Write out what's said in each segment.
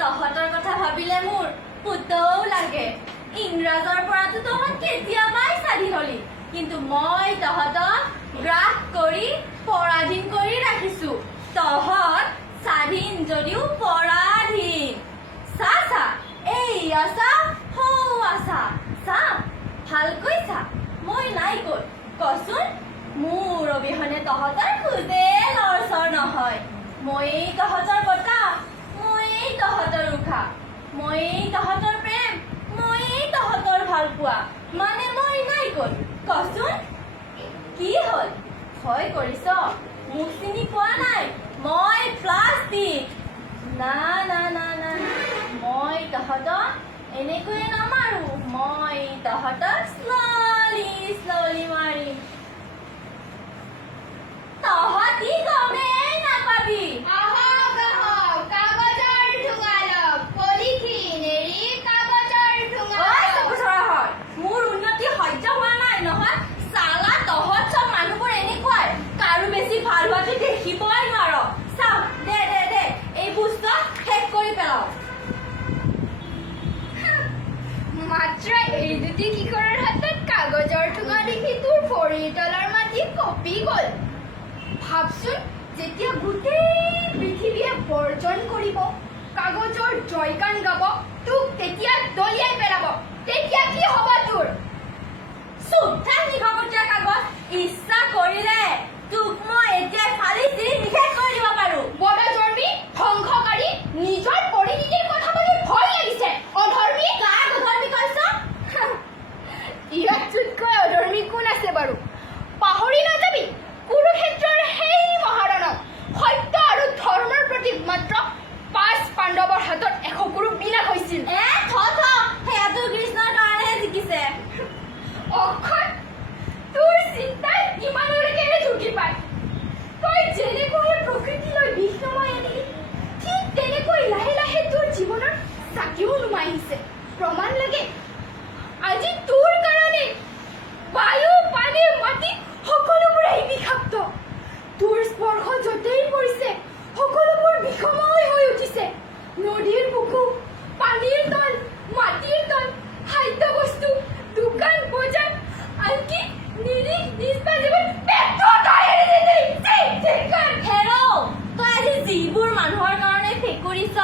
তহঁতৰ কথা ভাবিলে মোৰ পুতৌ লাগে ইংৰাজৰ পৰাটো তহঁত কেতিয়াবাই স্বাধীন হলি কিন্তু মই তহঁতক গ্ৰাস কৰি পৰাধীন কৰি ৰাখিছো তহঁত স্বাধীন যদিও পৰাধীন চা চা এই আছা হৌ আছা চা ভালকৈ চা মই নাই ক'ত কচোন মোৰ অবিহনে তহঁতৰ খোজে লৰচৰ নহয় মই তহঁতৰ বতাহ মই তহঁতৰ উশাহ মই তহঁতৰ প্ৰেম মই তহঁতৰ ভাল পোৱা মানে মই নাই ক'ত কচোন কি হ'ল ভয় কৰিছ মোক চিনি পোৱা নাই মই প্লাষ্টিক না না না না মই তহঁতক এনেকৈয়ে নামাৰো মই তহঁতক শ্ল'লি শ্ল'লি মাৰিম তহঁতি গমেই নাপাবি মোৰ উন্নতি সহ্য হোৱা নাই নহয় চালা তহঁত চব মানুহবোৰ এনেকুৱাই কাৰো বেছি ভাল হোৱাটো দেখিবই নোৱাৰ চাও দে দে দে এই বস্তু শেষ কৰি পেলাও মাত্ৰ এই দুটি কিশোৰৰ হাতত কাগজৰ ঠোঙা দেখি তোৰ ভৰিৰ তলৰ মাটি কঁপি গ'ল ভাবচোন যেতিয়া গোটেই পৃথিৱীয়ে বৰ্জন কৰিব কাগজৰ জয়গান গাব তোক তেতিয়া দলিয়াই পেলাব তেতিয়া কি হ'ব তোৰ চুপচাপ নিশাপতীয়া কাগজ ইচ্ছা কৰিলে তোক মই এতিয়া ফালি চিৰি নিষেধ কৰি দিব পাৰো বদধৰ্মী ধ্বংসকাৰী নিজৰ পৰিস্থিতিৰ কথা ভাবি ভয় লাগিছে অধৰ্মী কাক অধৰ্মী কৈছ ইয়াতকৈ অধৰ্মী কোন আছে বাৰু পাহৰি নাযাবি কুৰুক্ষেত্ৰৰ সেই মহাৰণক সত্য আৰু ধৰ্মৰ প্ৰতীক মাত্ৰ 5 পাণ্ডৱৰ হাতত 100 কুৰু বিনাশ হৈছিল সেয়াতো কৃষ্ণৰ কাৰণেহে জিকিছে অক্ষয় তোৰ চিন্তাই ইমানলৈকে ঢুকি পায় তই যেনেকৈ প্ৰকৃতিলৈ বিষ নমাই আনিলি ঠিক তেনেকৈ লাহে লাহে তোৰ জীৱনৰ চাকিও নুমাই আহিছে প্ৰমাণ লাগে আজি তোৰ কাৰণে বায়ু পানী মাটি সকলোবোৰেই বিষাক্ত তোৰ স্পৰ্শ য'তেই পৰিছে সকলোবোৰ বিষময় হৈ উঠিছে নদীৰ বুকু পানীৰ তল মাটিৰ তল খাদ্য বস্তু দোকান বজাৰ আনকি নিৰীহ নিষ্পাপ জীৱন পেটটো তই এৰি দিলি হেৰ' তই আজি যিবোৰ মানুহৰ কাৰণে ফেকুৰিছ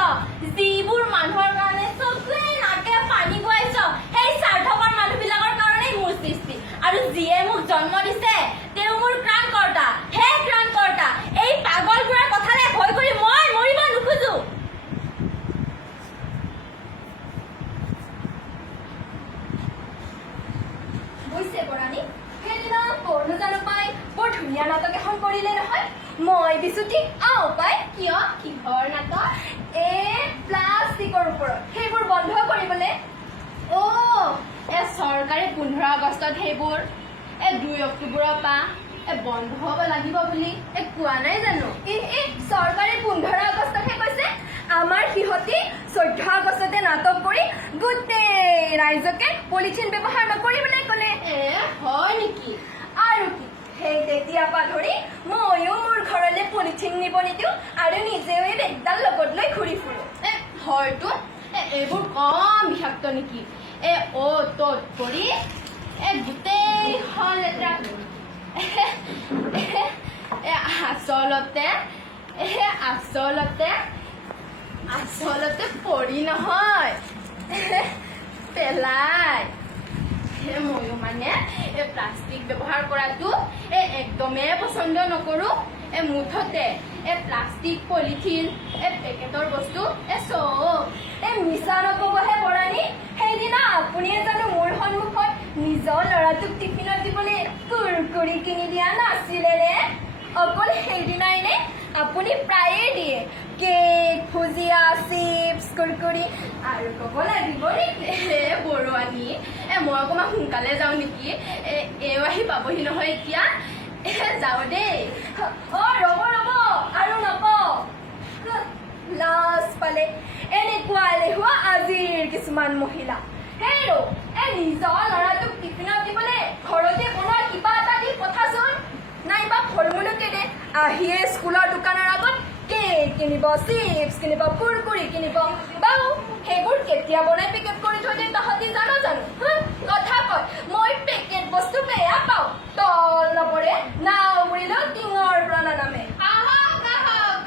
যিবোৰ মানুহৰ কাৰণে চকুৱে নাকে পানী খুৱাইছ সেই স্বাৰ্থপৰ মানুহবিলাকৰ কাৰণেই মোৰ সৃষ্টি আৰু যিয়ে মোক জন্ম দিছে তেওঁ মোৰ ত্ৰাণকৰ্তা হে ত্ৰাণকৰ্তা এই পাগলবোৰৰ কথালে ভয় কৰি মই মৰিব নোখোজো বুজিছে বৰাণী সেইদিনা পৰ্ণজানো পাই বৰ ধুনীয়া নাটক এখন কৰিলে নহয় মই বিচুতি আও পাই কিয় কিহৰ নাটক প্লাষ্টিকৰ ওপৰত সেইবোৰ বন্ধ কৰিবলৈ চৰকাৰে 15 আগষ্টত সেইবোৰ 2 অক্টোবৰৰ পৰা বন্ধ হ'ব লাগিব বুলি কোৱা নাই জানো চৰকাৰে 15 আগষ্টতহে কৈছে আমাৰ সিহঁতি 14 আগষ্টতে নাটক কৰি গোটেই ৰাইজকে পলিথিন ব্যৱহাৰ নকৰিবলৈ ক'লে হয় নেকি আৰু কি সেই তেতিয়াৰ পৰা ধৰি ময়ো মোৰ ঘৰলৈ পলিথিন নিব নিদিওঁ আৰু নিজেও এই বেগডাল লগত লৈ ঘূৰি ফুৰো হয়তো এইবোৰ কম বিষাক্ত নেকি ত'ত কৰি গোটেইখন লেতেৰা আচলতে পৰি নহয় পেলাই ময়ো মানে প্লাষ্টিক ব্যৱহাৰ কৰাটো একদমেই পচন্দ নকৰো মুঠতে প্লাষ্টিক পলিথিন পেকেটৰ বস্তু চব মিছা নকবহে বৰাণী সেইদিনা আপুনিয়ে জানো মোৰ সন্মুখত নিজৰ ল'ৰাটোক টিফিনত দিবলৈ কুৰকুৰি কিনি দিয়া নাছিলে নে অকল সেইদিনাই নে আপুনি প্ৰায়ে দিয়ে কেক ভুজিয়া চিপছ কুৰকুৰি আৰু ক'ব লাগিব নেকি বৰুৱানী মই অকণমান সোনকালে যাওঁ নেকি এও আহি পাবহি নহয় এতিয়া যাওঁ দেই। ৰ'ব আৰু নকওঁ। লাজ পালে এনেকুৱা এলেহুৱা আজিৰ কিছুমান মহিলা। হেৰৌ নিজৰ ল'ৰাটোক টিফিনত দিবলৈ ঘৰতে বনোৱা কিবা এটা দি পঠাচোন, নাইবা ফল মূলকে দে। আহিয়ে স্কুলৰ দোকানৰ আগত কেক কিনিব, চিপছ কিনিব, কুৰকুৰি কিনিব। বাৰু সেইবোৰ কেতিয়া বনাই পেকেট কৰি থৈ দিয়ে তাহাঁতি জানো? কথা কয় মই পেকেট বস্তু বেয়া পাওঁ। তল নপৰে নাও উৰিলেও টিঙৰ পৰা নানামে।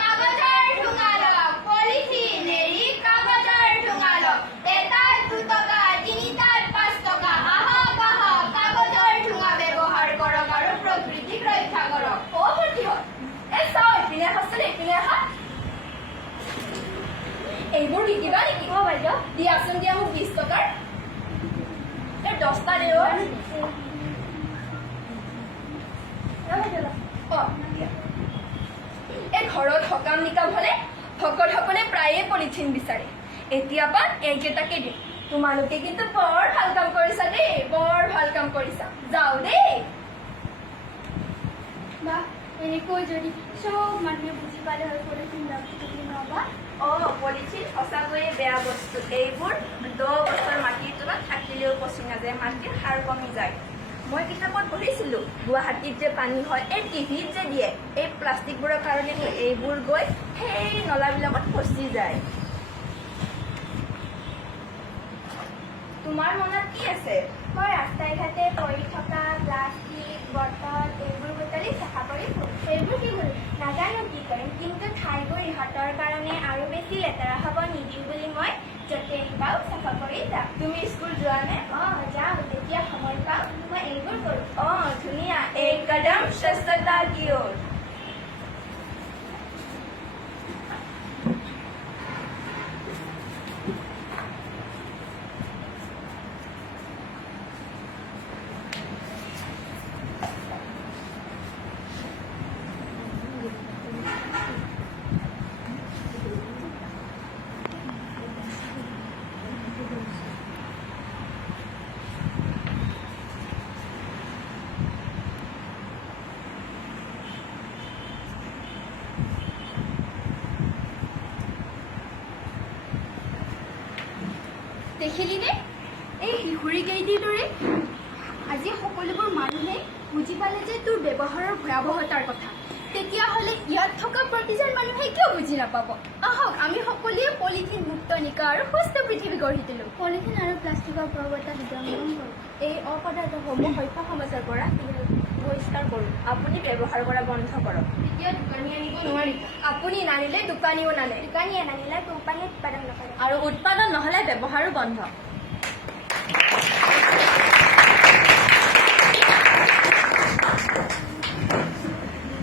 কাগজৰ ঠোঙা লওক, পলিথিন এৰি কাগজৰ ঠোঙা লওক। এটাত 2 টকা, 3টাত 5 টকা। আহক কাগজৰ ঠোঙা ব্যৱহাৰ কৰক আৰু প্ৰকৃতিক ৰক্ষা কৰক। ভৰ্তিহঁত চাওঁ এইপিনে আহাচোন, এইপিনে আহা। এইবোৰ বিকিবা নেকি? বাইদেউ দিয়াচোন, দিয়া মোক 20 টকাৰ। 10টা দে। এই ঘৰত সকাম নিকাম হলে ভকতসকলে প্ৰায়ে পলিথিন বিচাৰে। এতিয়া পৰা এইকেইটাকে দিম। তোমালোকে কিন্তু বৰ ভাল কাম কৰিছা দেই, বৰ ভাল কাম কৰিছা। যাওঁ দেই। বা এনেকৈ যদি চব মানুহে বুজি পালে হয় পলিথিন নহবা। পলিথিন সঁচাকৈয়ে বেয়া বস্তু। এইবোৰ 10 বছৰ মাটিৰ তলত থাকিলেও পচি নাযায়, মাটিৰ সাৰ কমি যায়। মই কিতাপত পঢ়িছিলোঁ গুৱাহাটীত যে পানী হয়, এই টিভিত যে দিয়ে, এই প্লাষ্টিকবোৰৰ কাৰণে এইবোৰ গৈ সেই নলাবিলাকত পচি যায়। তোমাৰ মনত কি আছে? মই ৰাস্তাই ঘাটে পৰি থকা প্লাষ্টিক বটল এইবোৰ বুটলি চাফা কৰি থওঁ। এইবোৰ কি কৰিম নাজানো কি কৰিম, কিন্তু ঠাইবোৰ ইহঁতৰ কাৰণে আৰু বেছি লেতেৰা হ'ব নিদিওঁ বুলি মই য'তেই পাওঁ চাফা কৰি যাওঁ। তুমি স্কুল যোৱা নে? যাওঁ। যেতিয়া সময় পাওঁ মই এইবোৰ কৰোঁ। ধুনীয়া। এক কদম স্বচ্ছতা কি ওৰ। দেখিলিনে এই শিশুৰীকেইটিৰ দৰে আজি সকলোবোৰ মানুহে বুজি পালে যে তোৰ ব্যৱহাৰৰ ভয়াৱহতাৰ কথা। তেতিয়াহ'লে ইয়াত থকা প্ৰতিজন মানুহে কিয় বুজি নাপাব? আহক আমি সকলোৱে পলিথিন মুক্ত নিকা আৰু সুস্থ পৃথিৱী গঢ়ি তোলোঁ। পলিথিন আৰু প্লাষ্টিকৰ প্ৰৱৰ্তা নিৰ্মূল কৰোঁ। এই অপদাৰ্থসমূহ সভ্য সমাজৰ পৰা বহিষ্কাৰ কৰোঁ। আপুনি ব্যৱহাৰ কৰা বন্ধ কৰক। এতিয়া দোকানী আনিব নোৱাৰিব। আপুনি নানিলে দোকানীও নানে, দোকানীয়ে নানিলে কোম্পানীয়ে উৎপাদন নকৰে। আৰু উৎপাদন নহ'লে ব্যৱহাৰো বন্ধ।